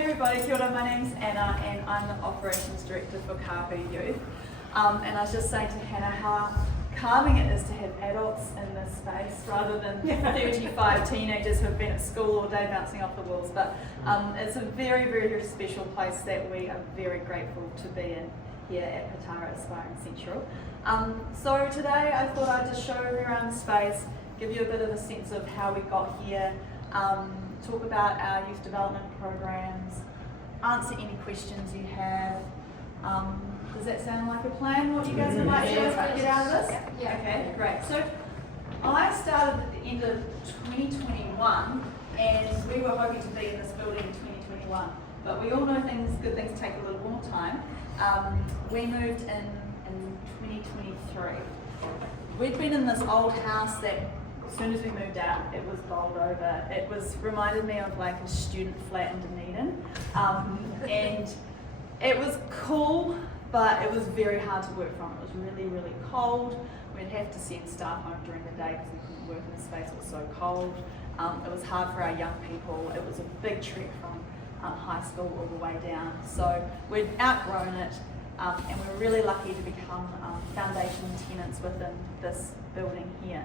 everybody, kia ora, my name's Anna and I'm the Operations Director for Kahu Youth. And I was just saying to Hannah how calming it is to have adults in this space rather than 35 teenagers who've been at school all day bouncing off the walls. But it's a very, very special place that we are very grateful to be in here at Patara Aspiring Central. So today I thought I'd just show you around the space, give you a bit of a sense of how we got here, talk about our youth development programs, answer any questions you have. Does that sound like a plan? What you guys would like to get out of this? Yeah. Okay, great. So I started at the end of 2021 and we were hoping to be in this building in 2021, but we all know good things take a little more time. We moved in 2023. We'd been in this old house that as soon as we moved out, it was bowled over. It reminded me of like a student flat in Dunedin. And it was cool, but it was very hard to work from. It was really, really cold. We'd have to send staff home during the day because we couldn't work in the space, it was so cold. It was hard for our young people. It was a big trek from high school all the way down. So we'd outgrown it, and we were really lucky to become foundation tenants within this building here.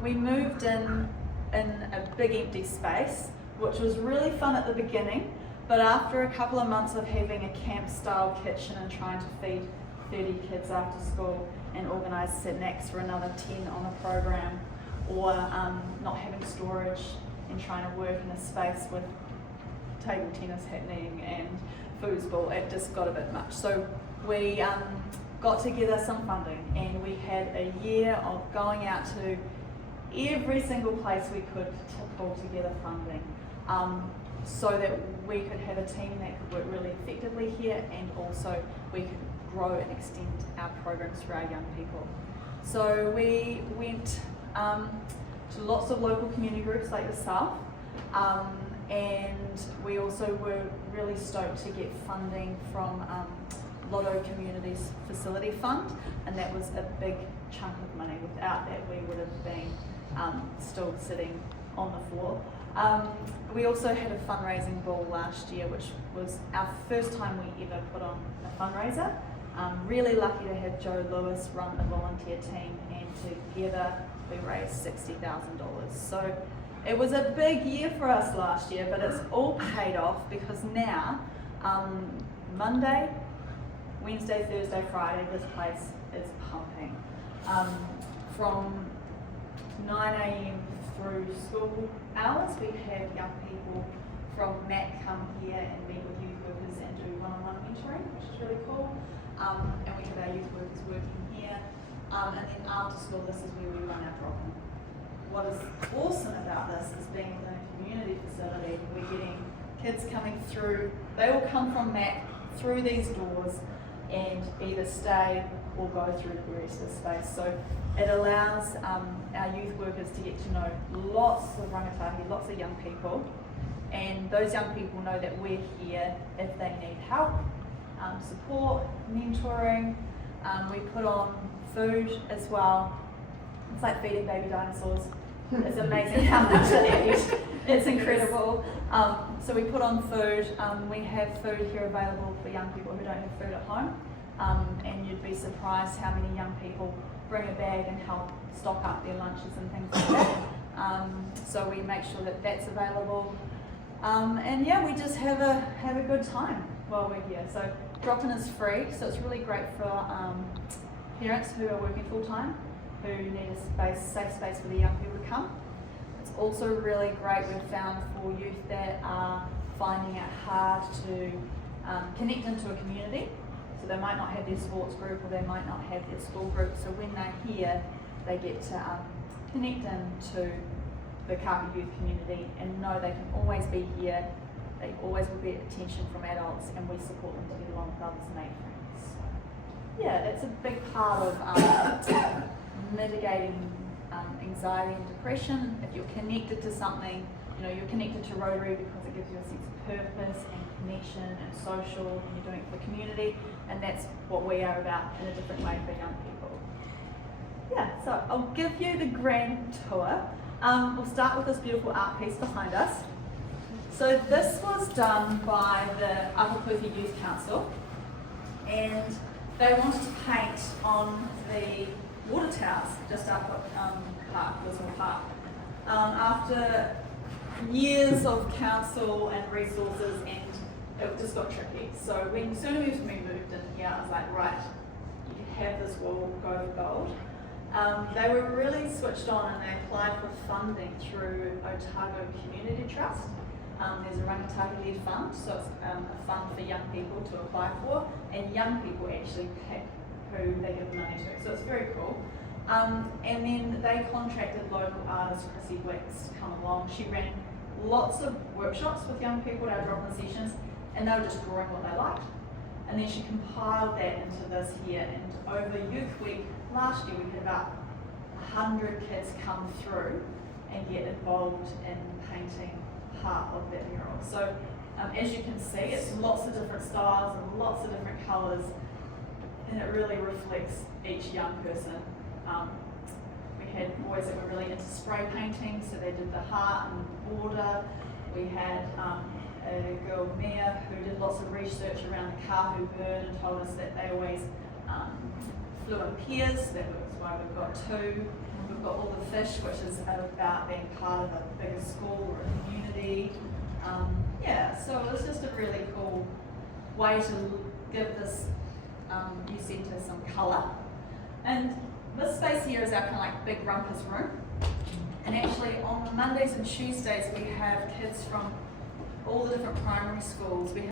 We moved in a big empty space, which was really fun at the beginning, but after a couple of months of having a camp style kitchen and trying to feed 30 kids after school and organise snacks for another 10 on a program, or not having storage and trying to work in a space with table tennis happening and foosball, it just got a bit much. So we got together some funding and we had a year of going out to every single place we could to pull together funding, so that we could have a team that could work really effectively here, and also we could grow and extend our programs for our young people. So we went to lots of local community groups like yourself, and we also were really stoked to get funding from Lotto Communities Facility Fund, and that was a big chunk of money. Without that we would have been still sitting on the floor. We also had a fundraising ball last year, which was our first time we ever put on a fundraiser. Really lucky to have Joe Lewis run a volunteer team, and together we raised $60,000. So it was a big year for us last year, but it's all paid off because now, Monday, Wednesday, Thursday, Friday, this place is pumping. From 9 AM through school hours, we have young people from MAC come here and meet with youth workers and do one-on-one mentoring, which is really cool. And we have our youth workers working here. And then after school, this is where we run our drop-in. What is awesome about this is being within a community facility, we're getting kids coming through, they all come from MAC through these doors and either stay or go through the rest of the space. So it allows our youth workers to get to know lots of rangatahi, lots of young people, and those young people know that we're here if they need help, support, mentoring. We put on food as well. It's like feeding baby dinosaurs. It's amazing how much they eat. It's incredible. So we put on food. We have food here available for young people who don't have food at home. And you'd be surprised how many young people bring a bag and help stock up their lunches and things like that. So we make sure that that's available. And yeah, we just have a good time while we're here. So drop-in is free, so it's really great for parents who are working full-time, who need a safe space for the young people to come. It's also really great, we've found, for youth that are finding it hard to connect into a community. So they might not have their sports group or they might not have their school group. So when they're here, they get to connect into the Kahu youth community and know they can always be here. They always will get attention from adults, and we support them to get along with others and make friends. So, yeah, it's a big part of mitigating anxiety and depression. If you're connected to something, you're connected to Rotary because it gives you a sense of purpose and connection and social, and you're doing it for the community, and that's what we are about in a different way for young people. Yeah, so I'll give you the grand tour. We'll start with this beautiful art piece behind us. So this was done by the Apapuhi Youth Council, and they wanted to paint on the water towers just up at Lismore Park. After years of council and resources, and it just got tricky. So when soon as we moved in here, I was like, right, you can have this wall, go for gold. They were really switched on, and they applied for funding through Otago Community Trust. There's a rangatahi-led fund, so it's a fund for young people to apply for, and young people actually pick who they give money to, so it's very cool. And then they contracted local artist Chrissy Wicks to come along. She ran lots of workshops with young people at our drop-in sessions, and they were just drawing what they liked. And then she compiled that into this here, and over Youth Week last year we had about 100 kids come through and get involved in painting part of that mural. So as you can see, it's lots of different styles and lots of different colours, and it really reflects each young person. We had boys that were really into spray painting, so they did the heart and border. We had a girl, Mia, who did lots of research around the Kahu bird and told us that they always flew in pairs. That was why we've got two. We've got all the fish, which is about being part of a bigger school or a community. Yeah, so it was just a really cool way to give this youth centre some colour. And this space here is our kind of like big rumpus room. And actually on the Mondays and Tuesdays we have kids from all the different primary schools. We